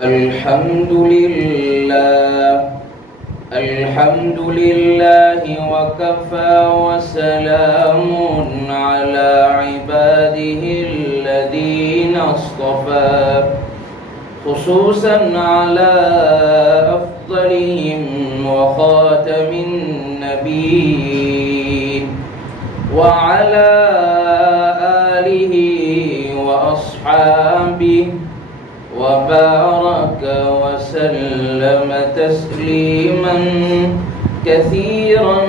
الحمد لله وكفى وسلام على عباده الذين اصطفى خصوصا على أفضلهم وخاتم النبيين وعلى آله وأصحابه وبارك وسلم تسليما كثيرا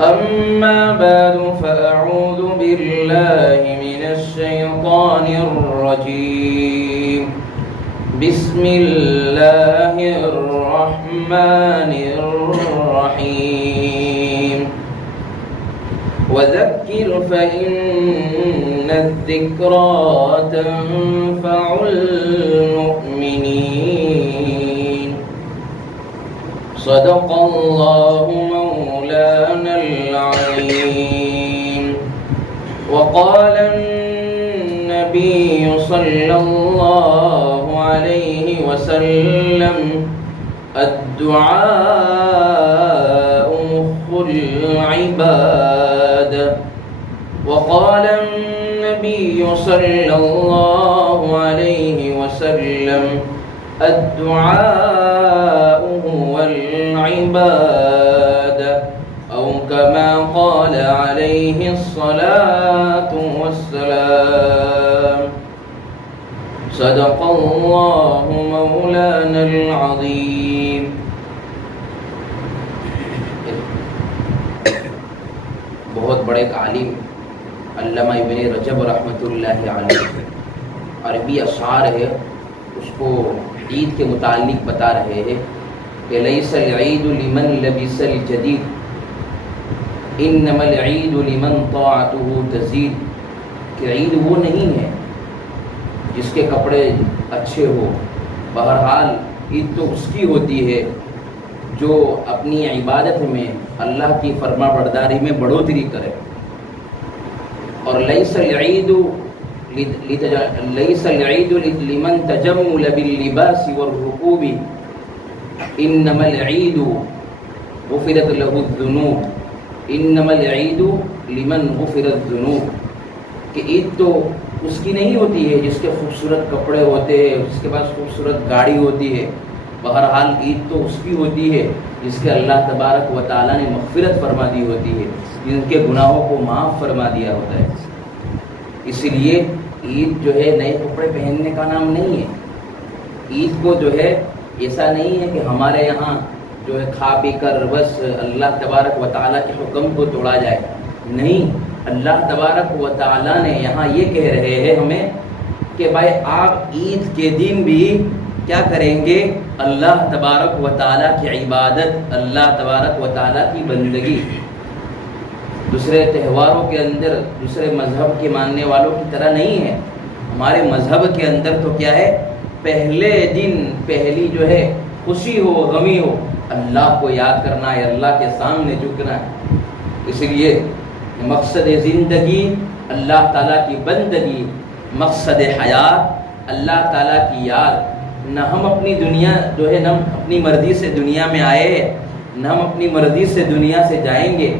أما بعد فأعوذ بالله من الشيطان الرجيم بسم الله الرحمن الرحيم وذكر فإن الذكرى تنفع المؤمنين صدق الله مولانا العظيم وقال النبي صلى الله عليه وسلم الدعاء مخ العبادة وقال النبي صلى الله عليه وسلم الدعاء هو العبادة أو كما قال عليه الصلاة والسلام صدق الله مولانا العظيم. بہت بڑے ایک عالم علامہ ابن رجب رحمۃ اللہ علیہ عربی اشعار ہے، اس کو عید کے متعلق بتا رہے ہیں کہ لیس العید لمن لبس الجدید انما العید لمن طاعته تزید، کہ عید وہ نہیں ہے جس کے کپڑے اچھے ہو، بہرحال عید تو اس کی ہوتی ہے جو اپنی عبادت میں اللہ کی فرما برداری میں بڑھوتری کرے. اور لیس العید لمن تجمل باللباس والركوب انما العید غفرت له الذنوب انما العید لمن غفرت الذنوب، کہ عید تو اس کی نہیں ہوتی ہے جس کے خوبصورت کپڑے ہوتے ہیں، جس کے پاس خوبصورت گاڑی ہوتی ہے، بہرحال عید تو اس کی ہوتی ہے جس کے اللہ تبارک و تعالیٰ نے مغفرت فرما دی ہوتی ہے، جن کے گناہوں کو معاف فرما دیا ہوتا ہے. اسی لیے عید جو ہے نئے کپڑے پہننے کا نام نہیں ہے. عید کو جو ہے ایسا نہیں ہے کہ ہمارے یہاں جو ہے کھا پی کر بس اللہ تبارک و تعالیٰ کے حکم کو توڑا جائے، نہیں. اللہ تبارک و تعالیٰ نے یہاں یہ کہہ رہے ہیں ہمیں کہ بھائی آپ عید کے دن بھی کیا کریں گے؟ اللہ تبارک و تعالیٰ کی عبادت، اللہ تبارک و تعالیٰ کی بندگی. دوسرے تہواروں کے اندر دوسرے مذہب کے ماننے والوں کی طرح نہیں ہے. ہمارے مذہب کے اندر تو کیا ہے، پہلے دن پہلی جو ہے خوشی ہو غمی ہو اللہ کو یاد کرنا ہے، اللہ کے سامنے جھکنا ہے. اس لیے مقصد زندگی اللہ تعالیٰ کی بندگی، مقصد حیات اللہ تعالیٰ کی یاد. نہ ہم اپنی دنیا جو ہے نہ اپنی مرضی سے دنیا میں آئے، نہ ہم اپنی مرضی سے دنیا سے جائیں گے،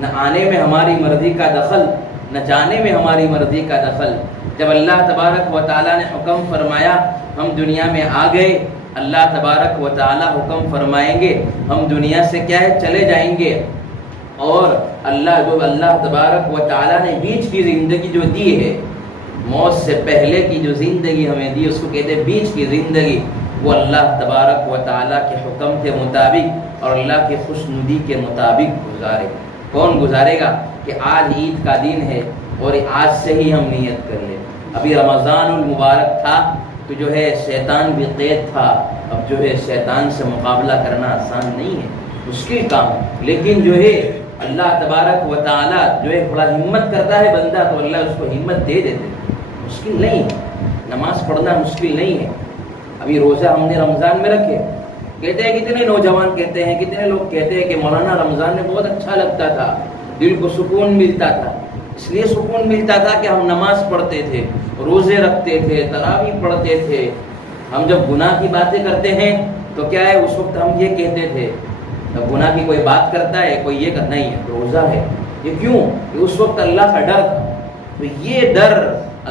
نہ آنے میں ہماری مرضی کا دخل، نہ جانے میں ہماری مرضی کا دخل. جب اللہ تبارک و تعالیٰ نے حکم فرمایا ہم دنیا میں آ گئے، اللہ تبارک و تعالیٰ حکم فرمائیں گے ہم دنیا سے کیا ہے چلے جائیں گے. اور اللہ تبارک و تعالیٰ نے بیچ کی زندگی جو دی ہے، موت سے پہلے کی جو زندگی ہمیں دی اس کو کہتے ہیں بیچ کی زندگی، وہ اللہ تبارک و تعالیٰ کے حکم کے مطابق اور اللہ کی خوشنودی کے مطابق گزارے. کون گزارے گا؟ کہ آج عید کا دن ہے اور آج سے ہی ہم نیت کر لیں. ابھی رمضان المبارک تھا تو جو ہے شیطان بھی قید تھا. اب جو ہے شیطان سے مقابلہ کرنا آسان نہیں ہے، مشکل کام. لیکن جو ہے اللہ تبارک و تعالیٰ جو ہے تھوڑا ہمت کرتا ہے بندہ تو اللہ اس کو ہمت دے دیتے. مشکل نہیں ہے، نماز پڑھنا مشکل نہیں ہے. ابھی روزہ ہم نے رمضان میں رکھے، کہتے ہیں کتنے نوجوان کہتے ہیں، کتنے لوگ کہتے ہیں کہ مولانا رمضان میں بہت اچھا لگتا تھا، دل کو سکون ملتا تھا. اس لیے سکون ملتا تھا کہ ہم نماز پڑھتے تھے، روزے رکھتے تھے، تراویح پڑھتے تھے۔ ہم جب گناہ کی باتیں کرتے ہیں تو کیا ہے، اس وقت ہم یہ کہتے تھے، جب گناہ کی کوئی بات کرتا ہے کوئی یہ کرنا ہی ہے روزہ ہے، یہ کیوں؟ کہ اس وقت اللہ کا ڈر تھا۔ تو یہ ڈر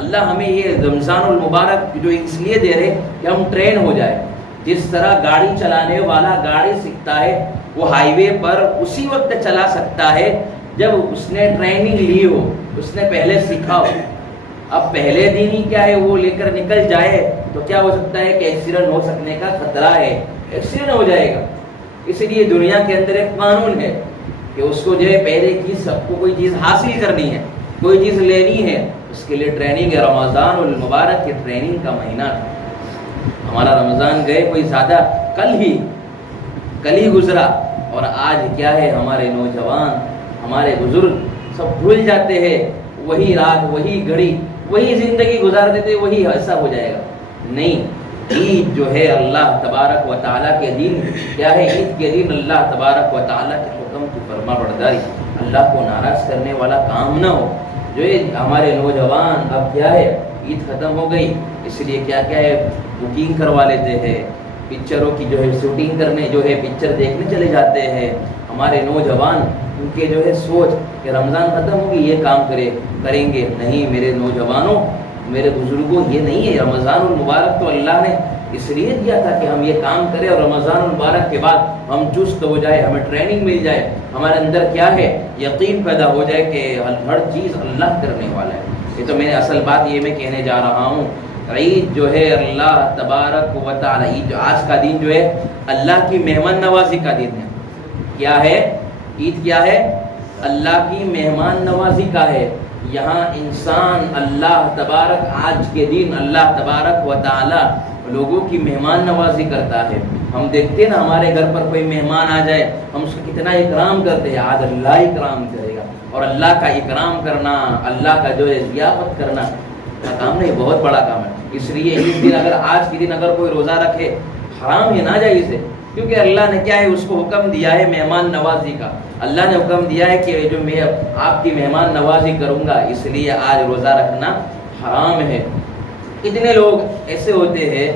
اللہ ہمیں یہ رمضان المبارک جو اس لیے دے رہے کہ ہم ٹرین ہو جائے۔ جس طرح گاڑی چلانے والا گاڑی سیکھتا ہے وہ ہائی وے پر اسی وقت چلا سکتا ہے جب اس نے ٹریننگ لی ہو، اس نے پہلے سیکھا ہو۔ اب پہلے دن ہی کیا ہے وہ لے کر نکل جائے تو کیا ہو سکتا ہے کہ ایکسیڈنٹ ہو سکنے کا خطرہ ہے، ایکسیڈنٹ ہو جائے گا۔ اس لیے دنیا کے اندر ایک قانون ہے کہ اس کو جو ہے پہلے کی سب کو کوئی چیز حاصل کرنی ہے، کوئی چیز لینی ہے، اس کے لیے ٹریننگ ہے۔ رمضان المبارک کی ٹریننگ کا مہینہ تھا۔ ہمارا رمضان گئے کوئی زیادہ کل ہی گزرا، اور آج کیا ہے ہمارے نوجوان، ہمارے بزرگ سب بھول جاتے ہیں، وہی رات، وہی گھڑی، وہی زندگی گزار دیتے، وہی ایسا ہو جائے گا۔ نہیں، عید جو ہے اللہ تبارک و تعالیٰ کے دن کیا ہے، عید کے دن اللہ تبارک و تعالیٰ کے حکم کی فرما برداری، اللہ کو ناراض کرنے والا کام نہ ہو۔ جو ہے ہمارے نوجوان اب کیا ہے، عید ختم ہو گئی اس لیے کیا ہے بکنگ کروا لیتے ہیں، پکچروں کی جو ہے شوٹنگ کرنے جو ہے پکچر دیکھنے چلے جاتے ہیں۔ ہمارے نوجوان ان کے جو ہے سوچ کہ رمضان ختم ہوگی یہ کام کریں گے، نہیں میرے نوجوانوں، میرے بزرگوں، یہ نہیں ہے۔ رمضان المبارک تو اللہ نے اس لیے دیا تھا کہ ہم یہ کام کریں، اور رمضان المبارک کے بعد ہم چست ہو جائے، ہمیں ٹریننگ مل جائے، ہمارے اندر کیا ہے یقین پیدا ہو جائے کہ ہر چیز اللہ کرنے والا ہے۔ یہ تو میں نے اصل بات یہ میں کہنے جا رہا ہوں، عید جو ہے اللہ تبارک و تعالی، عید جو آج کا دن جو ہے اللہ کی مہمان نوازی کا دن ہے۔ کیا ہے عید؟ کیا ہے؟ اللہ کی مہمان نوازی کا ہے۔ یہاں انسان اللہ تبارک، آج کے دن اللہ تبارک و تعالی لوگوں کی مہمان نوازی کرتا ہے۔ ہم دیکھتے ہیں نا ہمارے گھر پر کوئی مہمان آ جائے ہم اس کا کتنا اکرام کرتے ہیں، آج اللہ اکرام کرے گا۔ اور اللہ کا اکرام کرنا، اللہ کا جو ہے ضیافت کرنا کا کام نہیں، بہت بڑا کام ہے۔ اس لیے اس دن اگر آج کے دن اگر کوئی روزہ رکھے حرام ہے، ناجائز ہے، کیونکہ اللہ نے کیا ہے اس کو حکم دیا ہے مہمان نوازی کا۔ اللہ نے حکم دیا ہے کہ جو میں آپ کی مہمان نوازی کروں گا، اس لیے آج روزہ رکھنا حرام ہے۔ کتنے لوگ ایسے ہوتے ہیں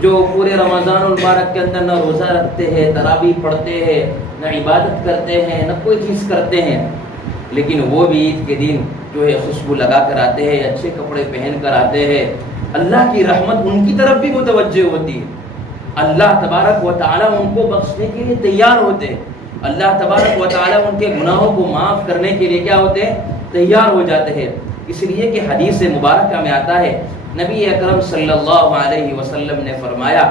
جو پورے رمضان المبارک کے اندر نہ روزہ رکھتے ہیں، تراویح پڑھتے ہیں، نہ عبادت کرتے ہیں، نہ کوئی چیز کرتے ہیں، لیکن وہ بھی عید کے دن جو ہے خوشبو لگا کر آتے ہیں، اچھے کپڑے پہن کر آتے ہیں۔ اللہ کی رحمت ان کی طرف بھی متوجہ ہوتی ہے، اللہ تبارک و تعالیٰ ان کو بخشنے کے لیے تیار ہوتے ہیں، اللہ تبارک و تعالیٰ ان کے گناہوں کو معاف کرنے کے لیے کیا ہوتے ہیں؟ تیار ہو جاتے ہیں۔ اس لیے کہ حدیث مبارکہ میں آتا ہے، نبی اکرم صلی اللہ علیہ وسلم نے فرمایا،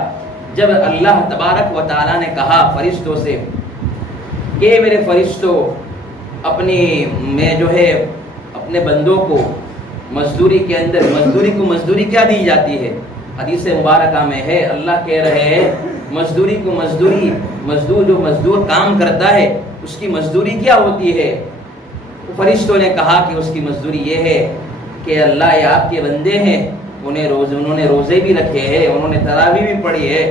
جب اللہ تبارک و تعالیٰ نے کہا فرشتوں سے کہ میرے فرشتوں میں جو ہے اپنے بندوں کو مزدوری کے اندر مزدوری کیا دی جاتی ہے؟ حدیث مبارکہ میں ہے، اللہ کہہ رہے ہیں مزدوری کو مزدور جو مزدور کام کرتا ہے اس کی مزدوری کیا ہوتی ہے؟ فرشتوں نے کہا کہ اس کی مزدوری یہ ہے کہ اللہ یہ آپ کے بندے ہیں، انہوں نے روزے بھی رکھے ہیں، انہوں نے تراویح بھی پڑھی ہے،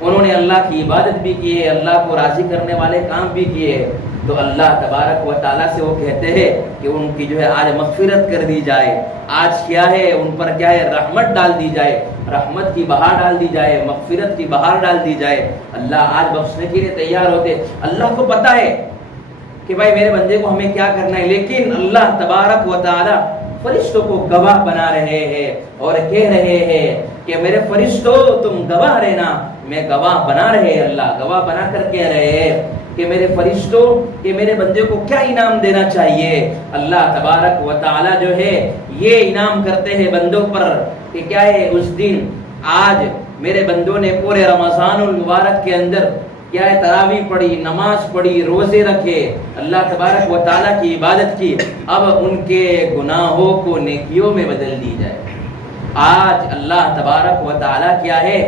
انہوں نے اللہ کی عبادت بھی کی ہے، اللہ کو راضی کرنے والے کام بھی کیے ہیں، تو اللہ تبارک و تعالیٰ سے وہ کہتے ہیں کہ ان کی جو ہے آج مغفرت کر دی جائے، آج کیا ہے ان پر کیا ہے رحمت ڈال دی جائے، رحمت کی بہار ڈال دی جائے، مغفرت کی بہار ڈال دی جائے۔ اللہ آج بخشنے کے لیے تیار ہوتے۔ اللہ کو پتہ ہے کہ بھائی میرے بندے کو ہمیں کیا کرنا ہے، لیکن اللہ تبارک و تعالی فرشتوں کو گواہ بنا رہے ہیں اور کہہ رہے ہیں کہ میرے فرشتوں تم گواہ رہنا، میں گواہ بنا رہے ہیں، اللہ گواہ بنا کر کہہ رہے ہیں کہ میرے فرشتوں کہ میرے بندے کو کیا انعام دینا چاہیے۔ اللہ تبارک و تعالی جو ہے یہ انعام کرتے ہیں بندوں پر کہ کیا ہے اس دن آج میرے بندوں نے پورے رمضان المبارک کے اندر کیا ہے تراویح پڑھی، نماز پڑھی، روزے رکھے، اللہ تبارک و تعالیٰ کی عبادت کی، اب ان کے گناہوں کو نیکیوں میں بدل دی جائے۔ آج اللہ تبارک و تعالیٰ کیا ہے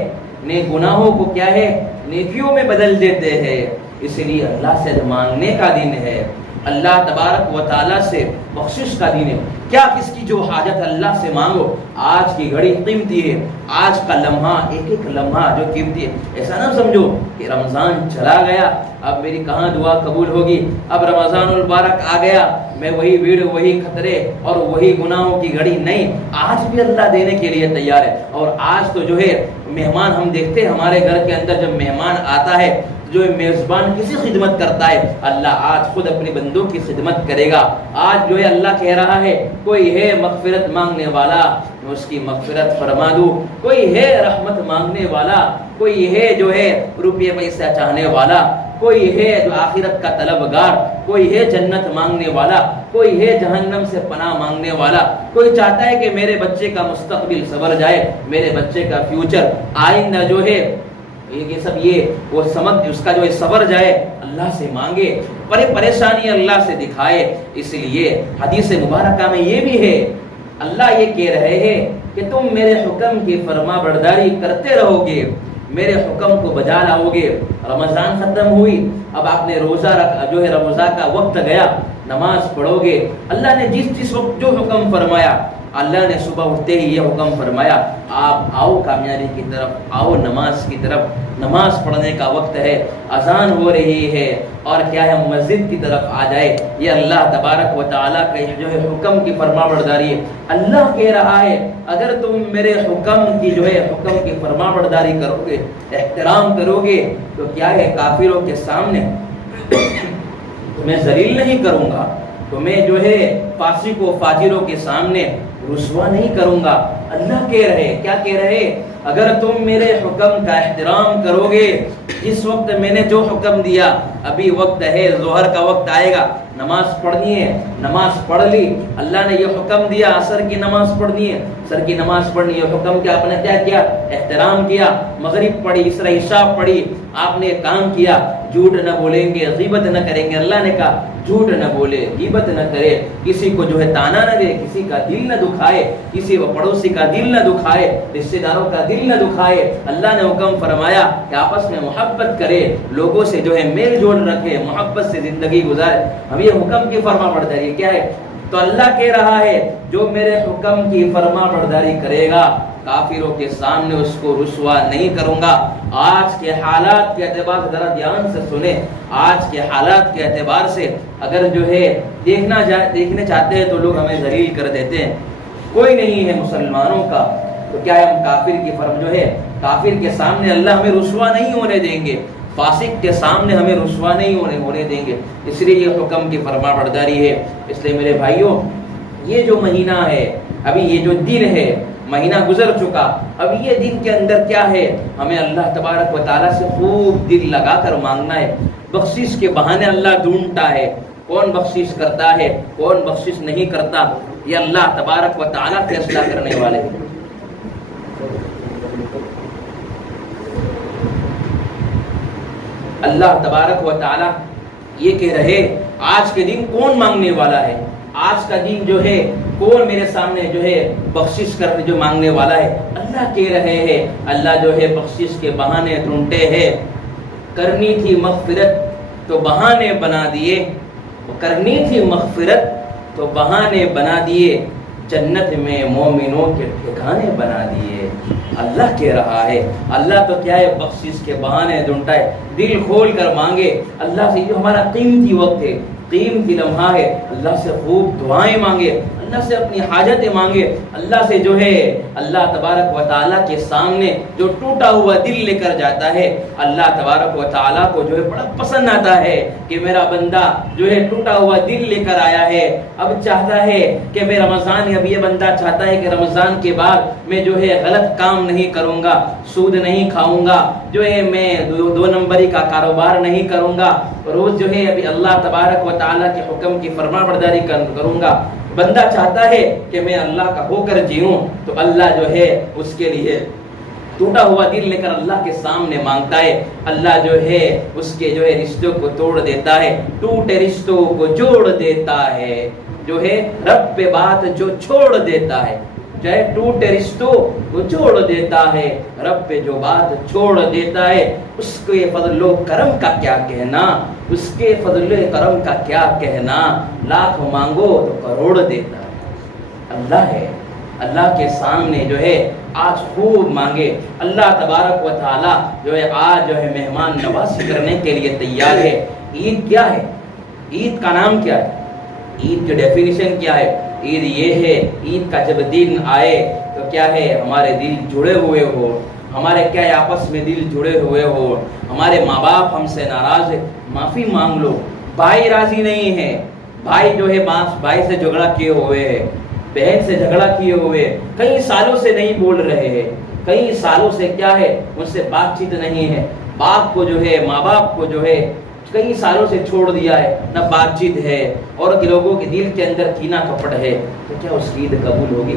گناہوں کو کیا ہے نیکیوں میں بدل دیتے ہیں۔ اس لیے اللہ سے مانگنے کا دن ہے، اللہ تبارک و تعالیٰ سے بخشش کا دن ہے۔ کیا کس کی جو حاجت اللہ سے مانگو، آج کی گھڑی قیمتی ہے، آج کا لمحہ ایک ایک لمحہ جو قیمتی ہے۔ ایسا نہ سمجھو کہ رمضان چلا گیا اب میری کہاں دعا قبول ہوگی، اب رمضان المبارک آ گیا میں وہی بھیڑ وہی خطرے اور وہی گناہوں کی گھڑی نہیں، آج بھی اللہ دینے کے لیے تیار ہے۔ اور آج تو جو ہے مہمان ہم دیکھتے ہیں ہمارے گھر کے اندر جب مہمان آتا ہے جو میزبان کسی خدمت کرتا ہے، اللہ آج خود اپنے بندوں کی خدمت کرے گا۔ آج جو ہے اللہ کہہ رہا ہے کوئی ہے مغفرت مانگنے والا میں اس کی مغفرت فرما دوں، کوئی ہے رحمت مانگنے والا، کوئی ہے جو ہے روپیے پیسہ چاہنے والا، کوئی ہے جو آخرت کا طلبگار، کوئی ہے جنت مانگنے والا، کوئی ہے جہنم سے پناہ مانگنے والا، کوئی چاہتا ہے کہ میرے بچے کا مستقبل سنور جائے، میرے بچے کا فیوچر آئندہ جو ہے یہ سب یہ وہ سمجھ اس کا جو ہے سنور جائے، اللہ سے مانگے، پریشانی اللہ سے دکھائے۔ اس لیے حدیث مبارکہ میں یہ بھی ہے، اللہ یہ کہہ رہے ہیں کہ تم میرے حکم کی فرما برداری کرتے رہو گے، میرے حکم کو بجا لاؤ گے۔ رمضان ختم ہوئی، اب آپ نے روزہ جو ہے روزہ کا وقت گیا، نماز پڑھو گے۔ اللہ نے جس وقت جو حکم فرمایا، اللہ نے صبح اٹھتے ہی یہ حکم فرمایا آپ آؤ کامیابی کی طرف، آؤ نماز کی طرف، نماز پڑھنے کا وقت ہے، اذان ہو رہی ہے اور کیا ہے مسجد کی طرف آ جائے۔ یہ اللہ تبارک و تعالیٰ کا جو ہے حکم کی فرما برداری ہے۔ اللہ کہہ رہا ہے اگر تم میرے حکم کی جو ہے حکم کی فرما برداری کرو گے، احترام کرو گے، تو کیا ہے کافروں کے سامنے تمہیں ذلیل نہیں کروں گا، تمہیں جو ہے فاسق و فاجروں کے سامنے رسوا نہیں کروں گا۔ اللہ کہہ رہے کیا کہہ رہے اگر تم میرے حکم کا احترام کرو گے، جس وقت میں نے جو حکم دیا، ابھی وقت ہے ظہر کا وقت آئے گا، نماز پڑھنی ہے، نماز پڑھ لی، اللہ نے یہ حکم دیا عصر کی نماز پڑھنی ہے، عصر کی نماز پڑھنی ہے، حکم کیا آپ نے کیا احترام کیا، مغرب پڑھی، عشاء پڑھی، آپ نے کام کیا، جھوٹ نہ بولیں گے، غیبت نہ کریں گے۔ اللہ نے کہا جھوٹ نہ بولے، غیبت نہ کرے، کسی کو جو ہے تانا نہ دے، کسی کا دل نہ دکھائے، کسی پڑوسی کا دل نہ دکھائے، رشتہ داروں کا دل نہ دکھائے۔ اللہ نے حکم فرمایا کہ آپس میں محبت کرے، لوگوں سے جو ہے میل جول رکھے، محبت سے زندگی گزارے۔ ہم یہ حکم کی فرما برداری کیا ہے؟ تو اللہ کہہ رہا ہے جو میرے حکم کی فرما برداری کرے گا، کافروں کے سامنے اس کو رسوا نہیں کروں گا۔ آج کے حالات کے اعتبار سے ذرا دھیان سے سنیں، آج کے حالات کے اعتبار سے اگر جو ہے دیکھنے چاہتے ہیں تو لوگ ہمیں ذلیل کر دیتے ہیں، کوئی نہیں ہے مسلمانوں کا، تو کیا ہے ہم کافر کی فرم جو ہے کافر کے سامنے اللہ ہمیں رسوا نہیں ہونے دیں گے، فاسق کے سامنے ہمیں رسوا نہیں ہونے دیں گے۔ اس لیے یہ حکم کی فرما برداری ہے۔ اس لیے میرے بھائیوں یہ جو مہینہ ہے، ابھی یہ جو دن ہے، مہینہ گزر چکا، اب یہ دن کے اندر کیا ہے، ہمیں اللہ تبارک و تعالیٰ سے خوب دل لگا کر مانگنا ہے۔ بخشش کے بہانے اللہ ڈھونڈتا ہے، کون بخشش کرتا ہے کون بخشش نہیں کرتا، یہ اللہ تبارک و تعالیٰ فیصلہ کرنے والے ہیں۔ اللہ تبارک و تعالیٰ یہ کہہ رہے آج کے دن کون مانگنے والا ہے، آج کا دن جو ہے کون میرے سامنے جو ہے بخشش کرنے جو مانگنے والا ہے۔ اللہ کہہ رہے ہیں اللہ جو ہے بخشش کے بہانے ڈھونڈتے ہیں، کرنی تھی مغفرت تو بہانے بنا دیے، کرنی تھی مغفرت تو بہانے بنا دیے، جنت میں مومنوں کے ٹھکانے بنا دیے۔ اللہ کہہ رہا ہے اللہ تو کیا ہے بخشش کے بہانے ڈھونڈتا ہے، دل کھول کر مانگے اللہ سے، جو ہمارا قیمتی وقت ہے، قیمتی لمحہ ہے، اللہ سے خوب دعائیں مانگے، اللہ سے اپنی حاجتیں مانگے، اللہ سے جو ہے اللہ تبارک و تعالیٰ کے سامنے جو ٹوٹا ہوا دل لے کر جاتا ہے، اللہ تبارک و تعالیٰ کو جو ہے بڑا پسند آتا ہے کہ میرا بندہ جو ہے ٹوٹا ہوا دل لے کر آیا ہے، اب چاہتا ہے کہ میں رمضان، اب یہ بندہ چاہتا ہے کہ رمضان کے بعد میں جو ہے غلط کام نہیں کروں گا، سود نہیں کھاؤں گا، جو ہے میں دو نمبری کا کاروبار نہیں کروں گا، روز جو ہے ابھی اللہ تبارک و تعالیٰ کے حکم کی فرما برداری کروں گا۔ بندہ چاہتا ہے کہ میں اللہ کا ہو کر جیوں، تو اللہ جو ہے اس کے لیے ٹوٹا ہوا دل لے کر اللہ کے سامنے مانگتا ہے، اللہ جو ہے اس کے جو ہے رشتوں کو توڑ دیتا ہے، ٹوٹے رشتوں کو جوڑ دیتا ہے، جو ہے رب پہ بات جو چھوڑ دیتا ہے، چاہے ٹوٹے رشتوں کو جوڑ دیتا ہے، رب پہ جو بات چھوڑ دیتا ہے، اس کے فضل و کرم کا کیا کہنا، اس کے فضل و کرم کا کیا کہنا، لاکھ مانگو تو کروڑ دیتا ہے۔ اللہ ہے، اللہ کے سامنے جو ہے آج خوب مانگے۔ اللہ تبارک و تعالیٰ جو ہے آج جو ہے مہمان نوازی کرنے کے لیے تیار ہے۔ عید کیا ہے؟ عید کا نام کیا ہے؟ عید کی ڈیفینیشن کیا ہے؟ عید یہ ہے، عید کا جب دن آئے تو کیا ہے، ہمارے دل جڑے ہوئے ہو، ہمارے کیا ہے آپس میں دل جڑے ہوئے ہو، ہمارے ماں باپ ہم سے ناراض ہے، معافی مانگ لو، بھائی راضی نہیں ہے، بھائی جو ہے بھائی سے جھگڑا کیے ہوئے ہے، بہن سے جھگڑا کیے ہوئے، کئی سالوں سے نہیں بول رہے ہیں، کئی سالوں سے کیا ہے ان سے بات چیت نہیں ہے، باپ کو جو ہے ماں باپ کو جو ہے کئی سالوں سے چھوڑ دیا ہے، نہ بات چیت ہے، اور لوگوں کے دل کے اندر کینہ کپٹ ہے، تو کیا اس کی عید قبول ہوگی؟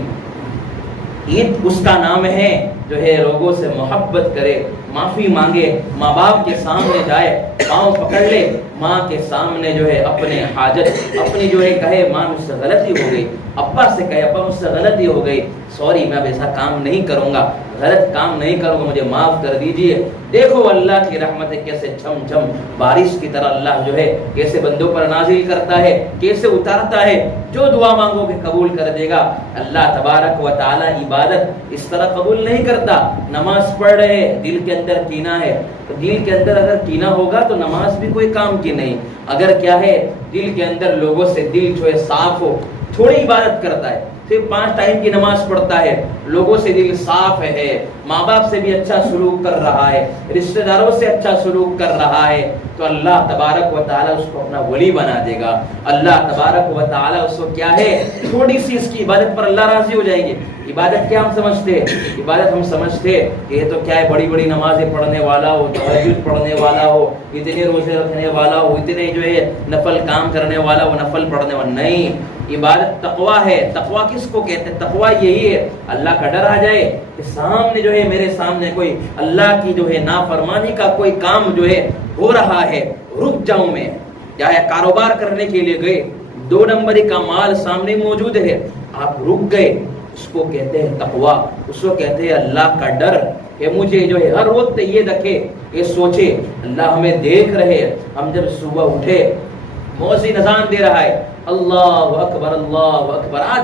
عید اس کا نام ہے جو ہے لوگوں سے محبت کرے، معافی مانگے، ماں باپ کے سامنے جائے، پاؤں پکڑ لے، ماں کے سامنے جو ہے اپنے حاجت اپنی جو ہے کہے ماں مجھ سے غلطی ہو گئی، ابا سے کہے ابا مجھ سے غلطی ہو گئی، سوری میں اب ایسا کام نہیں کروں گا، غلط کام نہیں کروں گا، مجھے معاف کر دیجئے۔ دیکھو اللہ کی رحمت ہے کیسے چھم چھم بارش کی طرح اللہ جو ہے کیسے بندوں پر نازل کرتا ہے، کیسے اتارتا ہے، جو دعا مانگو گے قبول کر دے گا۔ اللہ تبارک و تعالی عبادت اس طرح قبول نہیں کرتا، نماز پڑھ رہے دل کے اندر کینہ ہے، تو دل کے اندر اگر کینہ ہوگا تو نماز بھی کوئی کام کی نہیں۔ اگر کیا ہے دل کے اندر لوگوں سے دل جو ہے صاف ہو، تھوڑی عبادت کرتا ہے، صرف 5 ٹائم کی نماز پڑھتا ہے، لوگوں سے دل صاف ہے، ماں باپ سے بھی اچھا سلوک کر رہا ہے، رشتہ داروں سے اچھا سلوک کر رہا ہے، تو اللہ تبارک و تعالیٰ اس کو اپنا ولی بنا دے گا۔ اللہ تبارک و تعالیٰ اس کو کیا ہے تھوڑی سی اس کی عبادت پر اللہ راضی ہو جائیں گے۔ عبادت کیا ہم سمجھتے ہیں؟ عبادت ہم سمجھتے کہ یہ تو کیا ہے بڑی بڑی نمازیں پڑھنے والا ہو، تہجد پڑھنے والا ہو، اتنے روزے رکھنے والا ہو، اتنے جو ہے نفل کام کرنے والا ہو، نفل پڑھنے والا نہیں۔ عبادت تقویٰ ہے۔ تقویٰ کس کو کہتے ہیں؟ تقویٰ یہی ہے اللہ کا ڈر آ جائے کہ سامنے جو ہے میرے سامنے کوئی اللہ کی جو ہے نافرمانی کا کوئی کام جو ہے ہو رہا ہے، رک جاؤں میں۔ کیا ہے کاروبار کرنے کے لیے گئے، 2 نمبری کا مال سامنے موجود ہے، آپ رک گئے، اس کو کہتے ہیں تقویٰ، اس کو کہتے ہیں اللہ کا ڈر کہ مجھے جو ہے ہر وقت یہ رکھے، یہ سوچے اللہ ہمیں دیکھ رہے، ہم جب صبح اٹھے مؤذن اذان دے رہا ہے اللہ اکبر اللہ اکبر، آ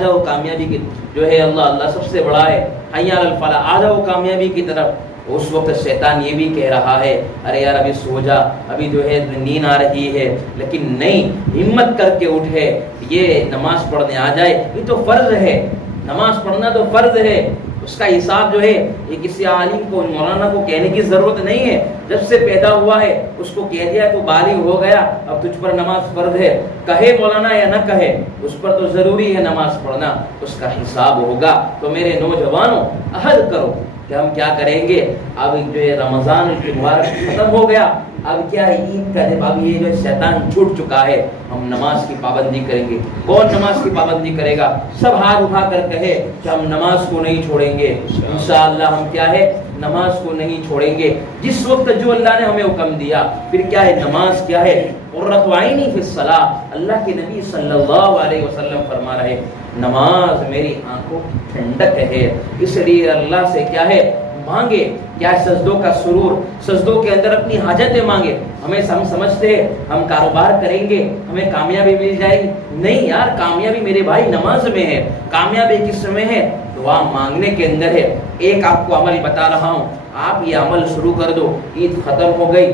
جاؤ کامیابی کی جو ہے اللہ اللہ سب سے بڑا ہے، حی علی الفلاح، آ جاؤ کامیابی کی طرف۔ اس وقت شیطان یہ بھی کہہ رہا ہے ارے یار ابھی سو جا، ابھی جو ہے نیند آ رہی ہے، لیکن نہیں، ہمت کر کے اٹھے، یہ نماز پڑھنے آ جائے، یہ تو فرض ہے، نماز پڑھنا تو فرض ہے، اس کا حساب جو ہے یہ کسی عالم کو مولانا کو کہنے کی ضرورت نہیں ہے، جب سے پیدا ہوا ہے اس کو کہہ دیا تو بالغ ہو گیا، اب تجھ پر نماز فرض ہے، کہے مولانا یا نہ کہے اس پر تو ضروری ہے نماز پڑھنا، اس کا حساب ہوگا۔ تو میرے نوجوانوں عہد کرو کہ ہم کیا کریں گے، اب جو ہے رمضان کی مبارک ختم ہو گیا، اب کیا ہے عید کا جب اب یہ جو شیطان چھوٹ چکا ہے، ہم نماز کی پابندی کریں گے۔ کون نماز کی پابندی کرے گا؟ سب ہاتھ اٹھا کر کہے کہ ہم نماز کو نہیں چھوڑیں گے، انشاءاللہ ہم کیا ہے نماز کو نہیں چھوڑیں گے، جس وقت جو اللہ نے ہمیں حکم دیا۔ پھر کیا ہے نماز کیا ہے قرۃ عینی فی الصلاۃ، اللہ کے نبی صلی اللہ علیہ وسلم فرما رہے نماز میری آنکھوں کی ٹھنڈک ہے، اس لیے اللہ سے کیا ہے مانگے، کیا سجدوں کا سرور، سجدوں کے اندر اپنی حاجتیں مانگے۔ ہم سمجھتے ہیں ہم کاروبار کریں گے ہمیں کامیابی مل جائے گی، نہیں یار، کامیابی میرے بھائی نماز میں ہے، کامیابی کس میں ہے؟ دعا مانگنے کے اندر ہے۔ ایک آپ کو عمل بتا رہا ہوں، آپ یہ عمل شروع کر دو، عید ختم ہو گئی،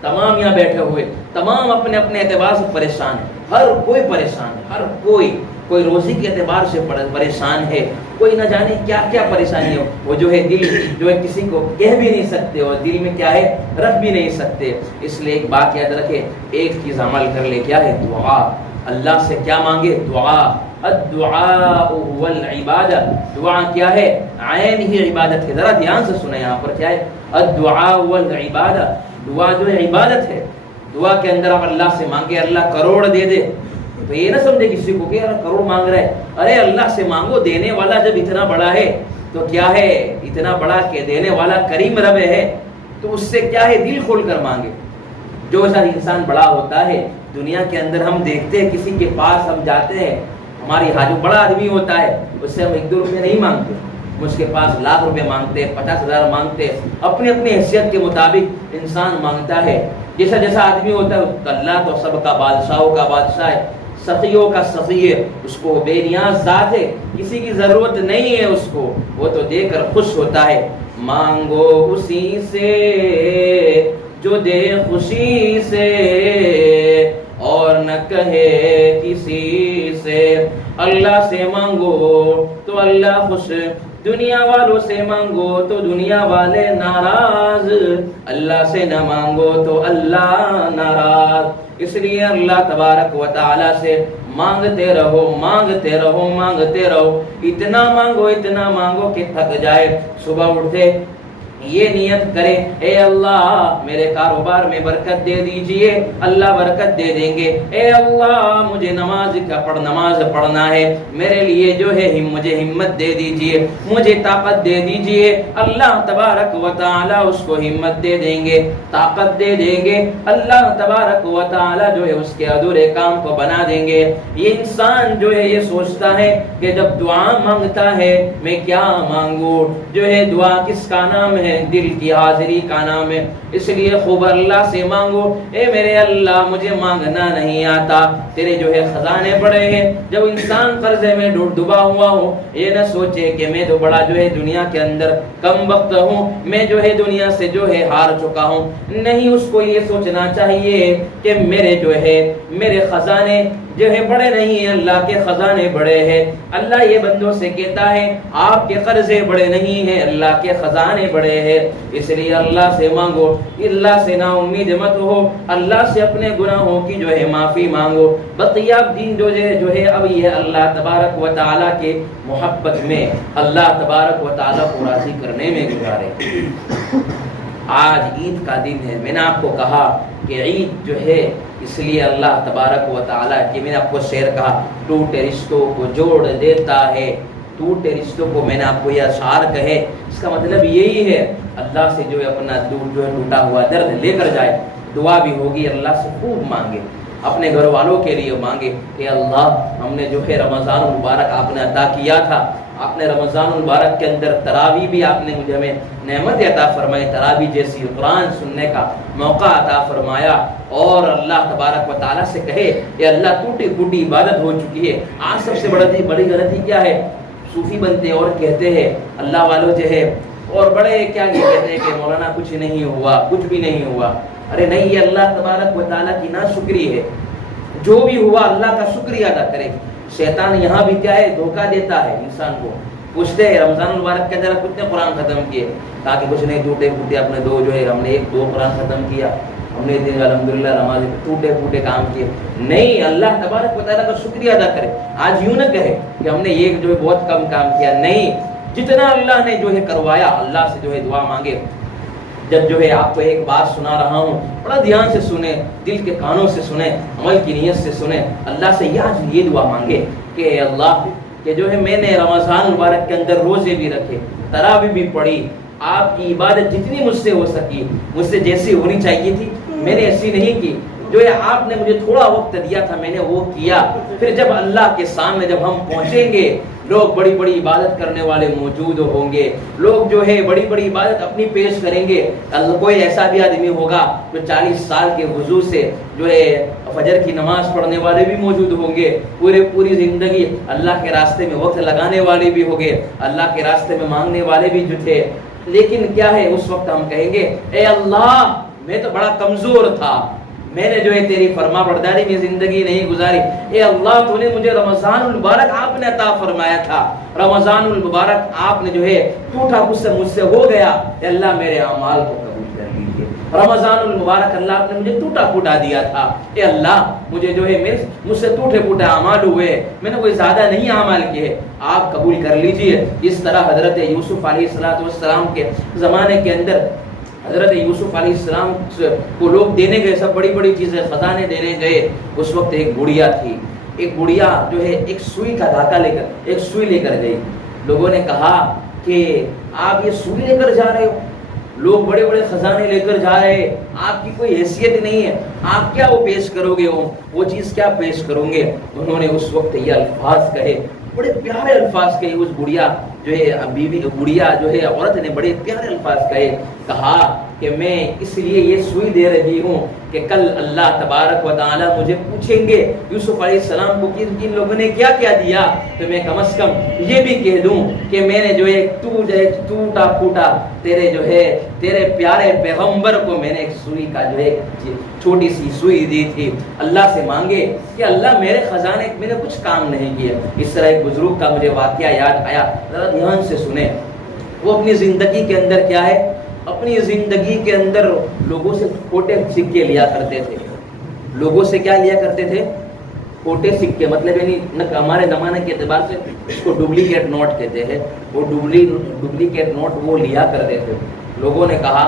تمام یہاں بیٹھے ہوئے تمام اپنے اپنے اعتبار سے پریشان ہے، ہر کوئی پریشان ہے، ہر کوئی روزی کے اعتبار سے پریشان ہے، کوئی نہ جانے کیا کیا پریشانی ہو، وہ جو ہے دل جو ہے کسی کو کہہ بھی نہیں سکتے اور دل میں کیا ہے رکھ بھی نہیں سکتے۔ اس لیے ایک بات یاد رکھے، ایک چیز عمل کر لے، کیا ہے دعا، اللہ سے کیا مانگے؟ دعا۔ الدعاء هو العبادہ، دعا کیا ہے؟ عین ہی عبادت ہے۔ ذرا دھیان سے سنیں، یہاں پر کیا ہے؟ الدعاء هو العبادہ، دعا جو ہے عبادت ہے۔ دعا کے اندر آپ اللہ سے مانگے اللہ کروڑ دے دے تو یہ نہ سمجھے کسی کو کہ یار کروڑ مانگ رہا ہے، ارے اللہ سے مانگو، دینے والا جب اتنا بڑا ہے تو کیا ہے اتنا بڑا کہ دینے والا کریم رب ہے، تو اس سے کیا ہے دل کھول کر مانگے۔ جو سا انسان بڑا ہوتا ہے دنیا کے اندر ہم دیکھتے ہیں کسی کے پاس ہم جاتے ہیں، ہماری جو بڑا آدمی ہوتا ہے اس سے ہم 1-2 روپے نہیں مانگتے، اس کے پاس لاکھ روپے مانگتے، 50,000 مانگتے، اپنی اپنی حیثیت کے مطابق انسان مانگتا ہے۔ جیسا جیسا آدمی ہوتا ہے اللہ تو سب کا بادشاہوں کا بادشاہ ہے، سخیوں کا سخی ہے، اس کو بے نیاز ذات ہے، کسی کی ضرورت نہیں ہے اس کو، وہ تو دے کر خوش ہوتا ہے۔ مانگو اسی سے جو دے خوشی سے اور نہ کہے کسی سے۔ اللہ سے مانگو تو اللہ خوش، دنیا والوں سے مانگو تو دنیا والے ناراض، اللہ سے نہ مانگو تو اللہ ناراض۔ اس لیے اللہ تبارک و تعالی سے مانگتے رہو، مانگتے رہو، مانگتے رہو، اتنا مانگو کہ تھک جائے۔ صبح اٹھتے یہ نیت کرے، اے اللہ میرے کاروبار میں برکت دے دیجئے، اللہ برکت دے دیں گے۔ اے اللہ مجھے نماز پڑھنا ہے، میرے لیے جو ہے مجھے ہمت دے دیجئے، مجھے طاقت دے دیجئے۔ اللہ تبارک و تعالی اس کو ہمت دے دیں گے، طاقت دے دیں گے۔ اللہ تبارک و تعالی جو ہے اس کے ادھورے کام کو بنا دیں گے۔ یہ انسان جو ہے یہ سوچتا ہے کہ جب دعا مانگتا ہے میں کیا مانگوں، جو ہے دعا کس کا نام ہے؟ دل کی حاضری کا نام ہے۔ اس لیے خوب اللہ سے مانگو، اے میرے اللہ مجھے مانگنا نہیں آتا، تیرے جو ہے خزانے بڑے ہیں۔ جب انسان قرضے میں ڈوبا ہوا ہو، یہ نہ سوچے کہ میں تو بڑا جو ہے دنیا کے اندر کم وقت ہوں، میں جو ہے دنیا سے جو ہے ہار چکا ہوں۔ نہیں، اس کو یہ سوچنا چاہیے کہ میرے خزانے جو ہے بڑے نہیں ہیں، اللہ کے خزانے بڑے ہیں۔ اللہ یہ بندوں سے کہتا ہے آپ کے قرضے بڑے نہیں ہیں، اللہ کے خزانے بڑے ہیں۔ اس لیے اللہ سے مانگو، اللہ سے نا امید مت ہو، اللہ سے اپنے گناہوں کی جو ہے معافی مانگو۔ بقیہ دین جو ہے اب یہ اللہ تبارک و تعالیٰ کے محبت میں، اللہ تبارک و تعالیٰ کو راضی کرنے میں گزارے۔ آج عید کا دن ہے، میں نے آپ کو کہا کہ عید جو ہے اس لیے اللہ تبارک و تعالیٰ کی، میں نے آپ کو شعر کہا ٹوٹے رشتوں کو جوڑ دیتا ہے، ٹوٹے رشتوں کو میں نے آپ کو یہ اشعار کہے، اس کا مطلب یہی ہے اللہ سے جو ہے اپنا دور جو ہے ٹوٹا ہوا درد لے کر جائے۔ دعا بھی ہوگی، اللہ سے خوب مانگے، اپنے گھر والوں کے لیے مانگے کہ اللہ ہم نے جو ہے رمضان المبارک آپ نے عطا کیا تھا، آپ نے رمضان المبارک کے اندر تراویح بھی آپ نے مجھے ہمیں نعمت عطا فرمائی، تراویح جیسی قرآن سننے کا موقع عطا فرمایا۔ اور اللہ تبارک و تعالیٰ سے کہے کہ اللہ ٹوٹی پھوٹی عبادت ہو چکی ہے۔ آج سب سے بڑی غلطی کیا ہے؟ صوفی بنتے اور کہتے ہیں اللہ والوں جو ہے، اور بڑے کیا یہ کہتے ہیں کہ مولانا کچھ نہیں ہوا، کچھ بھی نہیں ہوا۔ ارے نہیں، یہ اللہ تبارک و تعالیٰ کی ناشکری ہے۔ جو بھی ہوا اللہ کا شکریہ ادا کرے۔ شیطان یہاں بھی کیا ہے؟ دھوکہ دیتا ہے انسان کو۔ پوچھتے ہیں رمضان المبارک کے اندر کتنے قرآن ختم کیے؟ تاکہ کچھ نہیں، ٹوٹے پھوٹے اپنے دو جو ہے ہم نے 1-2 قرآن ختم کیا، ہم نے الحمدللہ نماز ٹوٹے پھوٹے کام کیے۔ نہیں، اللہ تبارک و تعالیٰ کا شکریہ ادا کرے۔ آج یوں نہ کہے کہ ہم نے یہ جو ہے بہت کم کام کیا، نہیں، جتنا اللہ نے جو ہے کروایا اللہ سے جو ہے دعا مانگے۔ جب جو ہے آپ کو ایک بات سنا رہا ہوں، بڑا دھیان سے سنیں، دل کے کانوں سے سنیں، عمل کی نیت سے سنیں۔ اللہ سے یہ دعا مانگے کہ اے اللہ کہ جو ہے میں نے رمضان مبارک کے اندر روزے بھی رکھے، تراویح بھی پڑھی، آپ کی عبادت جتنی مجھ سے ہو سکی، مجھ سے جیسی ہونی چاہیے تھی میں نے ایسی نہیں کی، جو ہے آپ نے مجھے تھوڑا وقت دیا تھا میں نے وہ کیا۔ پھر جب اللہ کے سامنے جب ہم پہنچیں گے، لوگ بڑی بڑی عبادت کرنے والے موجود ہوں گے، لوگ جو ہے بڑی بڑی عبادت اپنی پیش کریں گے۔ کوئی ایسا بھی آدمی ہوگا جو 40 سال کے وضو سے جو ہے فجر کی نماز پڑھنے والے بھی موجود ہوں گے، پوری زندگی اللہ کے راستے میں وقت لگانے والے بھی ہوں گے، اللہ کے راستے میں مانگنے والے بھی جو تھے۔ لیکن کیا ہے، اس وقت ہم کہیں گے اے اللہ میں تو بڑا کمزور تھا، میں نے جو ہے تیری فرما برداری میں زندگی نہیں گزاری۔ اے اللہ تو نے مجھے رمضان المبارک آپ نے عطا فرمایا تھا، رمضان المبارک آپ نے جو ہے ٹوٹا مجھ سے ہو گیا، اے اللہ میرے اعمال کو قبول کر لیجیے۔ رمضان المبارک اللہ آپ نے مجھے ٹوٹا پھوٹا دیا تھا، اے اللہ مجھے جو ہے مجھ سے ٹوٹے پھوٹے اعمال ہوئے، میں نے کوئی زیادہ نہیں اعمال کیے، آپ قبول کر لیجیے۔ اس طرح حضرت یوسف علیہ السلام کے زمانے کے اندر حضرت یوسف علیہ السلام کو لوگ دینے گئے، سب بڑی بڑی چیزیں خزانے دینے گئے۔ اس وقت ایک گڑیا تھی، ایک گڑیا جو ہے ایک سوئی کا دھاگا لے کر ایک سوئی لے کر گئی۔ لوگوں نے کہا کہ آپ یہ سوئی لے کر جا رہے ہو، لوگ بڑے بڑے خزانے لے کر جا رہے، آپ کی کوئی حیثیت نہیں ہے، آپ کیا وہ پیش کرو گے، وہ چیز کیا پیش کرو گے؟ انہوں نے اس وقت یہ الفاظ کہے، بڑے پیارے الفاظ کہے۔ اس گڑیا جو ہے بیوی گڑیا جو ہے عورت نے بڑے پیارے الفاظ کہے، کہا کہ میں اس لیے یہ سوئی دے رہی ہوں کہ کل اللہ تبارک و تعالیٰ مجھے پوچھیں گے یوسف علیہ السلام کو کن لوگوں نے کیا کیا دیا، تو میں کم از کم یہ بھی کہہ دوں کہ میں نے جو ایک ٹوٹا پھوٹا تیرے پیارے پیغمبر کو میں نے ایک سوئی کا جو ہے چھوٹی سی سوئی دی تھی۔ اللہ سے مانگے کہ اللہ میرے خزانے میں نے کچھ کام نہیں کیا۔ اس طرح ایک بزرگ کا مجھے واقعہ یاد آیا، ذرا دھیان سے سنیں۔ وہ اپنی زندگی کے اندر کیا ہے، اپنی زندگی کے اندر لوگوں سے کھوٹے سکے لیا کرتے تھے۔ لوگوں سے کیا لیا کرتے تھے؟ کھوٹے سکے، مطلب یعنی ہمارے زمانے کے اعتبار سے اس کو ڈپلیکیٹ نوٹ کہتے ہیں۔ وہ ڈپلیکیٹ نوٹ وہ لیا کرتے تھے۔ لوگوں نے کہا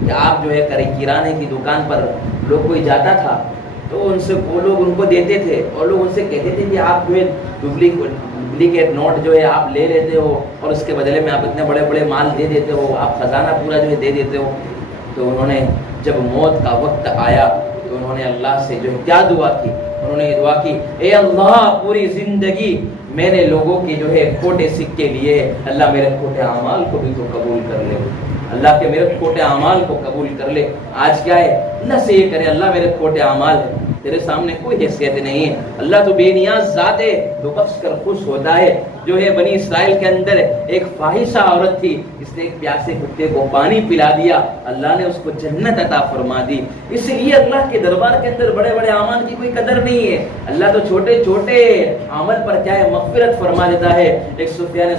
کہ آپ جو ہے کرانے کی دکان پر لوگ کوئی جاتا تھا تو ان سے وہ لوگ ان کو دیتے تھے اور لوگ ان سے کہتے تھے کہ آپ جو ہے ڈپلیکیٹ نوٹ جو ہے آپ لے لیتے ہو اور اس کے بدلے میں آپ اتنے بڑے بڑے مال دے دیتے ہو، آپ خزانہ پورا جو ہے دے دیتے ہو۔ تو انہوں نے جب موت کا وقت آیا تو انہوں نے اللہ سے جو ہے کیا دعا کی، انہوں نے یہ دعا کی، اے اللہ پوری زندگی میں نے لوگوں کے جو ہے کھوٹے سکے لیے، اللہ میرے کھوٹے اعمال کو بھی تو قبول کر لے، اللہ کے میرے کھوٹے اعمال کو قبول کر لے۔ آج کیا ہے، اللہ سے یہ کرے، اللہ میرے کھوٹے اعمال ہے، تیرے سامنے کوئی حیثیت نہیں ہے، اللہ تو بے نیاز ذات ہے، تو بخش کر خوش ہوتا ہے۔ جو ہے بنی اسرائیل کے اندر ایک فاحشہ عورت تھی، اس نے ایک پیاسے کتے کو پانی پلا دیا، اللہ نے اس کو جنت عطا فرما دی۔ اس لیے اللہ کے دربار کے اندر بڑے بڑے اعمال کی کوئی قدر نہیں ہے، اللہ تو چھوٹے چھوٹے عمل پر کیا ہے مغفرت فرما دیتا ہے۔ ایک سفیان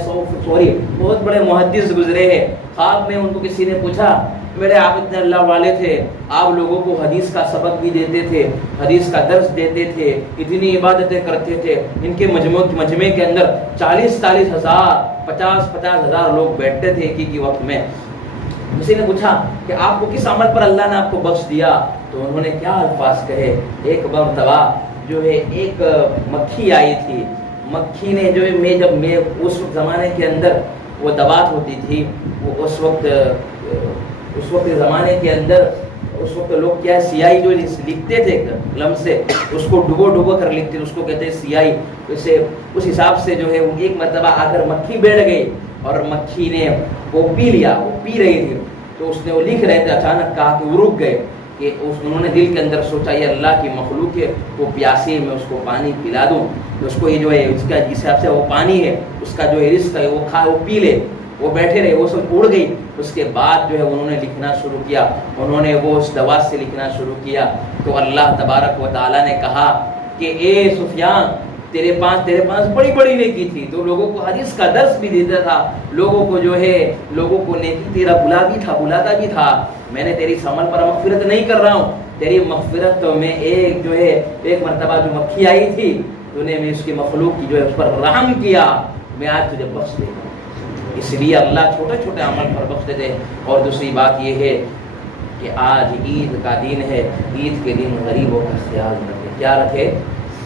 ثوری بہت بڑے محدث گزرے ہیں، خواب میں ان کو کسی نے پوچھا، میرے آپ اتنے اللہ والے تھے، آپ لوگوں کو حدیث کا سبق بھی دیتے تھے، حدیث کا درس دیتے تھے، اتنی عبادتیں کرتے تھے، ان کے مجمع کے اندر 40-40 ہزار 50-50 ہزار لوگ بیٹھتے تھے ایک ہی وقت میں۔ کسی نے پوچھا کہ آپ کو کس عمل پر اللہ نے آپ کو بخش دیا، تو انہوں نے کیا الفاظ کہے، ایک مرتبہ جو ہے ایک مکھی آئی تھی، مکھی نے جو ہے جب میں اس زمانے کے اندر وہ دوات ہوتی تھی، وہ اس وقت زمانے کے اندر اس وقت لوگ کیا سیاہی جو لکھتے تھے قلم سے، اس کو ڈبو کر لکھتے، اس کو کہتے ہیں سیاہی۔ اسے اس حساب سے جو ہے ایک مرتبہ آ کر مکھی بیٹھ گئی اور مکھی نے وہ پی لیا، وہ پی رہی تھی، تو اس نے وہ لکھ رہے تھے، اچانک کہا کہ وہ رک گئے، کہ انہوں نے دل کے اندر سوچا یہ اللہ کی مخلوق ہے، وہ پیاسی میں اس کو پانی پلا دوں، تو اس کو یہ جو ہے اس کا جس حساب سے وہ پانی ہے اس کا جو ہے رزق ہے وہ کھا وہ پی لے۔ وہ بیٹھے رہے، وہ سب اڑ گئی۔ اس کے بعد جو ہے انہوں نے لکھنا شروع کیا، انہوں نے وہ اس دوا سے لکھنا شروع کیا، تو اللہ تبارک و تعالیٰ نے کہا کہ اے سفیان تیرے پاس بڑی بڑی نیکی تھی، تو لوگوں کو حدیث کا درس بھی دیتا تھا، لوگوں کو جو ہے لوگوں کو نیکی تیرا بلاتا بھی تھا، میں نے تیری عمل پر مغفرت نہیں کر رہا ہوں، تیری مغفرت تو میں ایک جو ہے ایک مرتبہ جو مکھی آئی تھی تو نے میں اس کی مخلوق کی جو ہے اس پر رحم کیا، میں آج تجھے بخش دے گا۔ اس لیے اللہ چھوٹے چھوٹے عمل پر بخش دے۔ اور دوسری بات یہ ہے کہ آج عید کا دن ہے، عید کے دن غریبوں کا خیال رکھے، کیا رکھے؟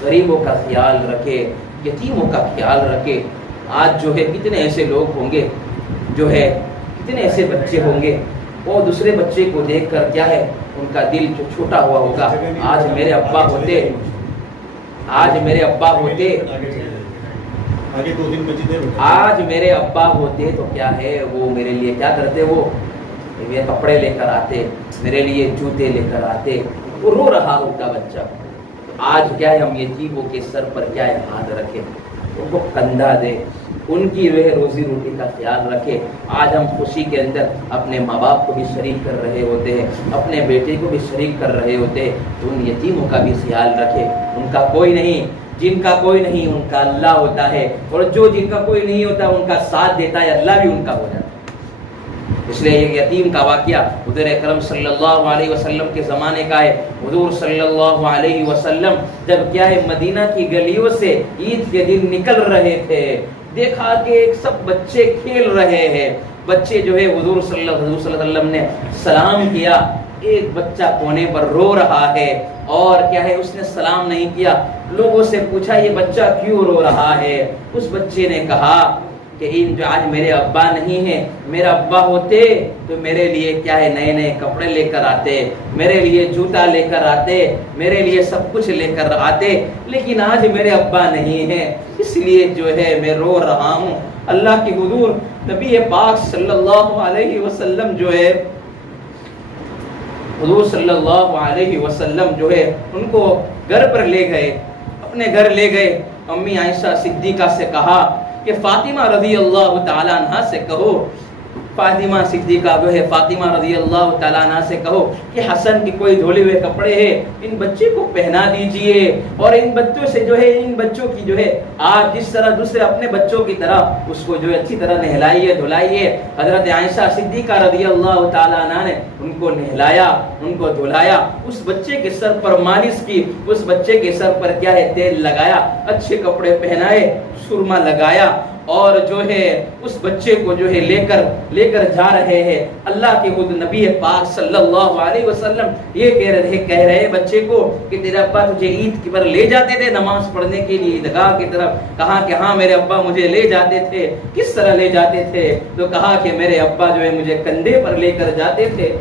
غریبوں کا خیال رکھے، یتیموں کا خیال رکھے۔ آج جو ہے کتنے ایسے لوگ ہوں گے، جو ہے کتنے ایسے بچے ہوں گے، وہ دوسرے بچے کو دیکھ کر کیا ہے ان کا دل جو چھوٹا ہوا ہوگا، آج میرے ابا ہوتے تو کیا ہے وہ میرے لیے کیا کرتے، وہ میرے کپڑے لے کر آتے، میرے لیے جوتے لے کر آتے، وہ رو رہا ہوتا بچہ۔ آج کیا ہے ہم یتیموں کے سر پر کیا ہے ہاتھ رکھے، ان کو کندھا دے، ان کی جو ہے روزی روٹی کا خیال رکھے۔ آج ہم خوشی کے اندر اپنے ماں باپ کو بھی شریک کر رہے ہوتے ہیں، اپنے بیٹے کو بھی شریک کر رہے ہوتے ہیں، تو ان یتیموں کا بھی خیال رکھے۔ ان کا کوئی نہیں، جن کا کوئی نہیں ان کا اللہ ہوتا ہے، اور جو جن کا کوئی نہیں ہوتا ان کا ساتھ دیتا ہے اللہ بھی ان کا ہو جاتا ہے۔ اس لیے یہ یتیم کا واقعہ حضور اکرم صلی اللہ علیہ وسلم کے زمانے کا ہے۔ حضور صلی اللہ علیہ وسلم جب کیا ہے مدینہ کی گلیوں سے عید کے دن نکل رہے تھے، دیکھا کہ سب بچے کھیل رہے ہیں، بچے جو ہے حضور صلی اللہ علیہ وسلم نے سلام کیا، ایک بچہ کونے پر رو رہا ہے اور کیا ہے اس نے سلام نہیں کیا۔ لوگوں سے پوچھا یہ بچہ کیوں رو رہا ہے؟ اس بچے نے کہا کہ جو آج میرے ابا نہیں ہیں، میرا ابا ہوتے تو میرے لیے کیا ہے نئے نئے کپڑے لے کر آتے، میرے لیے جوتا لے کر آتے، میرے لیے سب کچھ لے کر آتے، لیکن آج میرے ابا نہیں ہیں، اس لیے جو ہے میں رو رہا ہوں۔ اللہ کی حضور نبی پاک صلی اللہ علیہ وسلم جو ہے حضور صلی اللہ علیہ وسلم جو ہے ان کو گھر پر لے گئے، اپنے گھر لے گئے۔ امی عائشہ صدیقہ سے کہا کہ فاطمہ رضی اللہ تعالیٰ عنہ سے کہو، فاطمہ صدیقہ جو ہے فاطمہ رضی اللہ تعالیٰ عنہ سے کہو کہ حسن کی کوئی دھولے ہوئے کپڑے ہیں، ان بچے کو پہنا دیجئے، اور ان بچوں سے جو ہے ان بچوں کی جو ہے آپ جس طرح دوسرے اپنے بچوں کی طرح اس کو جو ہے اچھی طرح نہلائیے دھلائیے۔ حضرت عائشہ صدیقہ رضی اللہ تعالیٰ عنہ نے ان کو نہلایا، ان کو دھلایا، اس بچے کے سر پر مالش کی، اس بچے کے سر پر کیا ہے تیل لگایا، اچھے کپڑے پہنائے، سرما لگایا، اور جو ہے اس بچے کو جو ہے لے کر جا رہے ہیں۔ اللہ کے خود نبی پاک صلی اللہ علیہ وسلم یہ کہہ رہے بچے کو کہ تیرے ابا تجھے عید پر لے جاتے تھے نماز پڑھنے کے لیے عیدگاہ کی طرف؟ کہا کہ ہاں میرے ابا مجھے لے جاتے تھے۔ کس طرح لے جاتے تھے؟ تو کہا کہ میرے ابا جو ہے مجھے کندھے پر لے کر جاتے تھے۔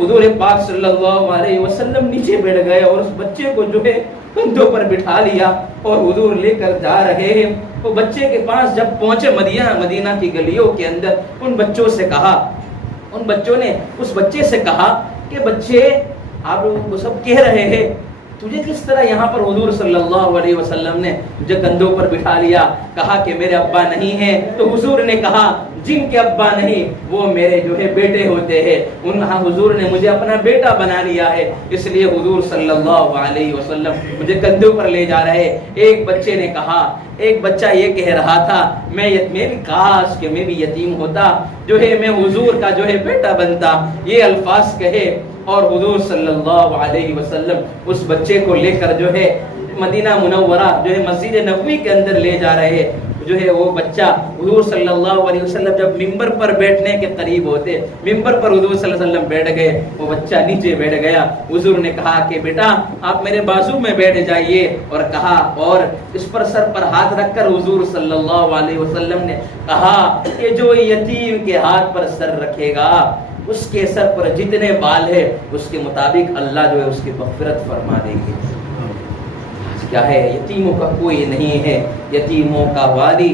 حضور پاک صلی اللہ علیہ وسلم نیچے بیٹھ گئے اور اس بچے کو جو ہے کندھوں پر بٹھا لیا اور حضور لے کر جا رہے ہیں۔ وہ بچے کے پاس جب پہنچے مدینہ کی گلیوں کے اندر، ان بچوں سے کہا، ان بچوں نے اس بچے سے کہا کہ بچے آپ لوگوں کو سب کہہ رہے ہیں تجھے کس طرح یہاں پر حضور صلی اللہ علیہ وسلم نے مجھے کندھوں پر بٹھا لیا؟ کہا کہ میرے ابا نہیں ہیں۔ تو حضور نے کہا جن کے ابا نہیں وہ میرے جو ہے بیٹے ہوتے ہیں، حضور نے مجھے اپنا بیٹا بنا لیا ہے، اس لیے حضور صلی اللہ علیہ وسلم مجھے کندھوں پر لے جا رہے۔ ایک بچے نے کہا، ایک بچہ یہ کہہ رہا تھا میں بھی کاش کہ میں بھی یتیم ہوتا، جو ہے میں حضور کا جو ہے بیٹا بنتا، یہ الفاظ کہے، اور حضور صلی اللہ علیہ وسلم اس بچے کو لے کر جو ہے مدینہ منورہ جو ہے مسجد نبوی کے اندر لے جا رہے۔ جو ہے وہ بچہ حضور صلی اللہ علیہ وسلم جب ممبر پر بیٹھنے کے قریب ہوتے، ممبر پر حضور صلی اللہ علیہ وسلم بیٹھ گئے، وہ بچہ نیچے بیٹھ گیا۔ حضور نے کہا کہ بیٹا آپ میرے بازو میں بیٹھ جائیے، اور کہا، اور اس پر سر پر ہاتھ رکھ کر حضور صلی اللہ علیہ وسلم نے کہا کہ جو یتیم کے ہاتھ پر سر رکھے گا اس کے سر پر جتنے بال ہے اس کے مطابق اللہ جو ہے اس کی مغفرت فرما دیں گے۔ کیا ہے؟ یتیموں کا کوئی نہیں ہے، یتیموں کا والی،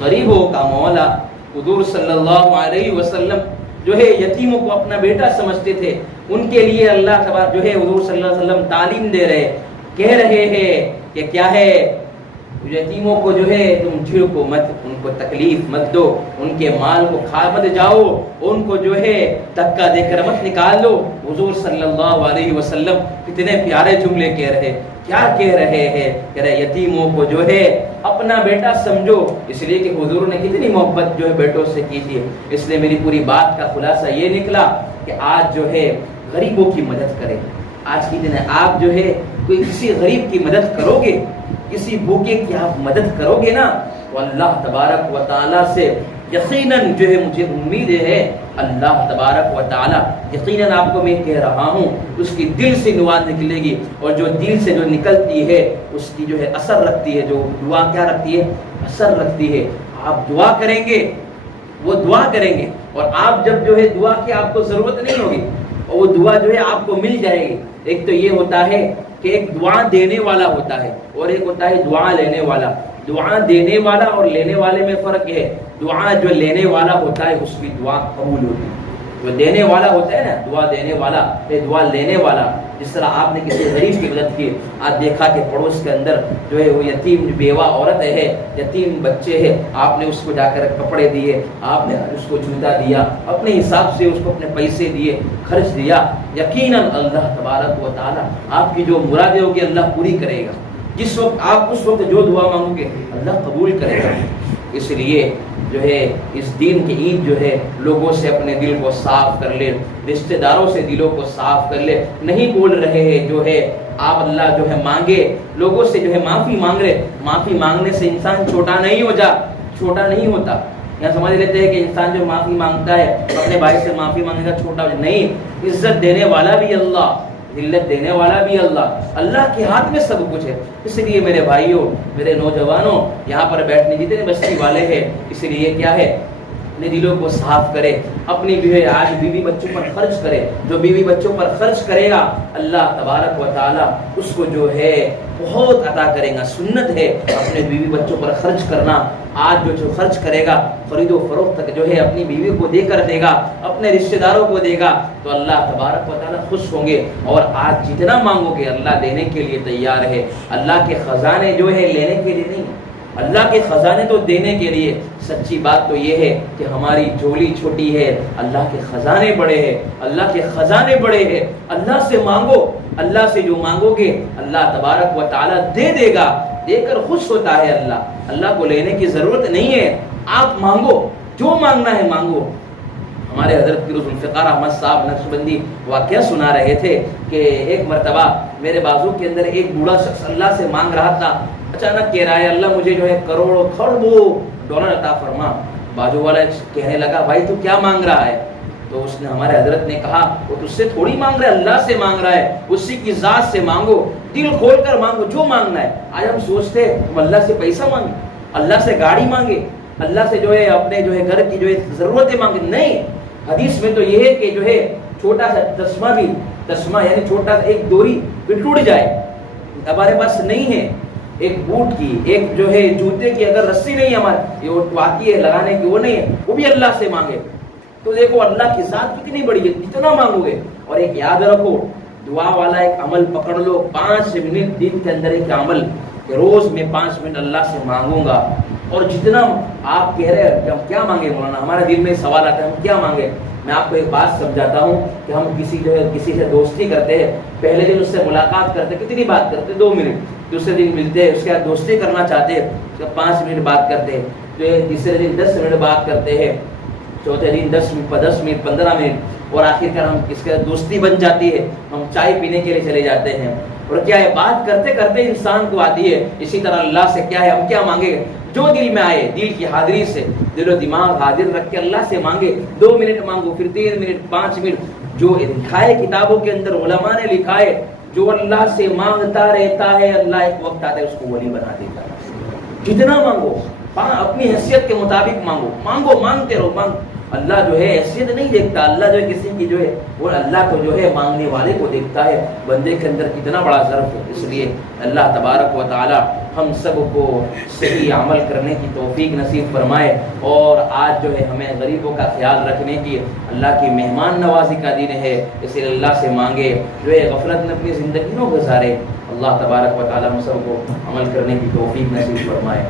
غریبوں کا مولا۔ حضور صلی اللہ علیہ وسلم جو ہے یتیموں کو اپنا بیٹا سمجھتے تھے، ان کے لیے اللہ تبارک جو ہے حضور صلی اللہ علیہ وسلم تعلیم دے رہے، کہہ رہے ہیں کہ کیا ہے یتیموں کو جو ہے تم جھڑکو مت، ان کو تکلیف مت دو، ان کے مال کو کھا مت جاؤ، ان کو جو ہے دھکا دے کر مت نکال دو۔ حضور صلی اللہ علیہ وسلم کتنے پیارے جملے کہہ رہے، کیا کہہ رہے ہیں؟ کہہ رہے یتیموں کو جو ہے اپنا بیٹا سمجھو، اس لیے کہ حضور نے کتنی محبت جو ہے بیٹوں سے کی تھی۔ اس لیے میری پوری بات کا خلاصہ یہ نکلا کہ آج جو ہے غریبوں کی مدد کریں۔ آج کے دن آپ جو ہے کوئی کسی غریب کی مدد کرو گے، کسی بھوکے کی آپ مدد کرو گے نا، تو اللہ تبارک و تعالیٰ سے یقیناً جو ہے مجھے امید ہے، اللہ تبارک و تعالیٰ یقیناً آپ کو میں کہہ رہا ہوں اس کی دل سے دعا نکلے گی، اور جو دل سے جو نکلتی ہے اس کی جو ہے اثر رکھتی ہے، جو دعا کیا رکھتی ہے؟ اثر رکھتی ہے۔ آپ دعا کریں گے، وہ دعا کریں گے، اور آپ جب جو ہے دعا کی آپ کو ضرورت نہیں ہوگی، اور وہ دعا جو ہے آپ کو مل جائے گی۔ ایک تو یہ ہوتا ہے کہ ایک دعا دینے والا ہوتا ہے، اور ایک ہوتا ہے دعا لینے والا۔ دعا دینے والا اور لینے والے میں فرق ہے۔ دعا جو لینے والا ہوتا ہے اس کی دعا قبول ہوتی ہے، جو دینے والا ہوتا ہے نا، دعا دینے والا، دعا لینے والا۔ جس طرح آپ نے کسی غریب کی مدد کی، آپ دیکھا کہ پڑوس کے اندر جو ہے وہ یتیم بیوہ عورت ہے، یتیم بچے ہے، آپ نے اس کو جا کر کپڑے دیے، آپ نے اس کو جوتا دیا، اپنے حساب سے اس کو اپنے پیسے دیے، خرچ دیا، یقیناً اللہ تبارک و تعالیٰ آپ کی جو مرادیں ہوگی اللہ پوری کرے گا۔ جس وقت آپ اس وقت جو دعا مانگو گے اللہ قبول کرے گا۔ اس لیے جو ہے اس دین کی عید جو ہے لوگوں سے اپنے دل کو صاف کر لے، رشتہ داروں سے دلوں کو صاف کر لے۔ نہیں بول رہے ہیں جو ہے آپ اللہ جو ہے مانگے، لوگوں سے جو ہے معافی مانگ رہے، معافی مانگنے سے انسان چھوٹا نہیں ہوتا۔ یہاں سمجھ لیتے ہیں کہ انسان جو معافی مانگتا ہے اپنے بھائی سے معافی مانگے گا چھوٹا ہو، نہیں، عزت دینے والا بھی اللہ، ذلت دینے والا بھی اللہ، اللہ کے ہاتھ میں سب کچھ ہے۔ اس لیے میرے بھائیوں، میرے نوجوانوں، یہاں پر بیٹھنے جتنے بستی والے ہیں، اس لیے کیا ہے اپنے دلوں کو صاف کرے، اپنی آج بیوی بچوں پر خرچ کرے. جو بیوی بچوں پر خرچ کرے گا اللہ تبارک و تعالی اس کو جو ہے بہت عطا کرے گا. سنت ہے اپنے بیوی بچوں پر خرچ کرنا. آج جو خرچ کرے گا خرید و فروخت تک جو ہے اپنی بیوی کو دے کر دے گا، اپنے رشتہ داروں کو دے گا تو اللہ تبارک و تعالی خوش ہوں گے. اور آج جتنا مانگو گے اللہ دینے کے لیے تیار ہے. اللہ کے خزانے جو ہے لینے کے لیے نہیں، اللہ کے خزانے تو دینے کے لیے. سچی بات تو یہ ہے کہ ہماری جھولی چھوٹی ہے، اللہ کے خزانے بڑے ہیں، اللہ کے خزانے بڑے ہیں. اللہ سے مانگو، اللہ سے جو مانگو گے اللہ تبارک و تعالی دے دے گا. دے کر خوش ہوتا ہے اللہ. اللہ کو لینے کی ضرورت نہیں ہے، آپ مانگو، جو مانگنا ہے مانگو. ہمارے حضرت پیر ذوالفقار احمد صاحب نقشبندی واقعہ سنا رہے تھے کہ ایک مرتبہ میرے بازو کے اندر ایک بوڑھا شخص اللہ سے مانگ رہا تھا. اچانک کہہ رہا ہے اللہ مجھے جو ہے کروڑوں کھربوں ڈالر عطا فرما. بازو والا کہنے لگا بھائی تو کیا مانگ رہا ہے؟ تو اس نے ہمارے حضرت نے کہا وہ تجھ سے تھوڑی مانگ رہا ہے، اللہ سے مانگ رہا ہے. اسی کی ذات سے مانگو، دل کھول کر مانگو جو مانگنا ہے. آج ہم سوچتے ہم اللہ سے پیسہ مانگے، اللہ سے گاڑی مانگے، اللہ سے جو ہے اپنے جو ہے گھر کی جو ہے ضرورتیں مانگے. نہیں، حدیث میں تو یہ ہے کہ جو ہے چھوٹا سا تسمہ یعنی چھوٹا سا ایک ڈوری پھر ٹوٹ جائے، ہمارے پاس نہیں ہے. ایک بوٹ کی، ایک جو ہے جوتے کی اگر رسی نہیں ہمارے یہ آتی ہے لگانے کی، وہ نہیں ہے، وہ بھی اللہ سے مانگے. تو دیکھو اللہ کی ذات کتنی بڑی ہے، کتنا مانگو گے. اور ایک یاد رکھو، دعا والا ایک عمل پکڑ لو. 5 منٹ دن کے اندر ایک عمل کہ روز میں 5 منٹ اللہ سے مانگوں گا. اور جتنا آپ کہہ رہے ہیں کہ ہم کیا مانگے مولانا، ہمارے دل میں سوال آتا ہے ہم کیا مانگے. میں آپ کو ایک بات سمجھاتا ہوں کہ ہم کسی سے دوستی کرتے ہیں، پہلے دن اس سے ملاقات کرتے کتنی بات کرتے 2 منٹ، دوسرے دن ملتے ہیں اس کے بعد دوستی کرنا چاہتے ہیں اس کے 5 منٹ بات کرتے ہیں، تیسرے دن 10 منٹ بات کرتے ہیں، چوتھے دن 10 منٹ 15 منٹ، اور آخر کار ہم اس کے دوستی بن جاتی ہے. ہم چائے پینے کے لیے چلے جاتے ہیں. اور کیا ہے بات کرتے کرتے انسان کو آتی ہے. اسی طرح اللہ سے کیا ہے ہم کیا مانگے گے جو دل میں آئے، دل کی حاضری سے دل و دماغ حاضر رکھ کے اللہ سے مانگے. 2 منٹ مانگو، پھر 3 منٹ 5 منٹ. جو لکھا ہے کتابوں کے اندر علماء نے لکھا ہے جو اللہ سے مانگتا رہتا ہے اللہ ایک وقت آتا ہے اس کو ولی بنا دیتا ہے. جتنا مانگو اپنی حیثیت کے مطابق مانگو، مانگتے رہو. اللہ جو ہے حیثیت نہیں دیکھتا، اللہ جو ہے کسی کی جو ہے وہ اللہ کو جو ہے مانگنے والے کو دیکھتا ہے، بندے کے اندر کتنا بڑا ظرف ہے. اس لیے اللہ تبارک و تعالی ہم سب کو صحیح عمل کرنے کی توفیق نصیب فرمائے. اور آج جو ہے ہمیں غریبوں کا خیال رکھنے کی، اللہ کی مہمان نوازی کا دن ہے، اس لیے اللہ سے مانگے، جو ہے غفلت میں اپنی زندگی نہ گزارے. اللہ تبارک و تعالی ہم سب کو عمل کرنے کی توفیق نصیب فرمائے.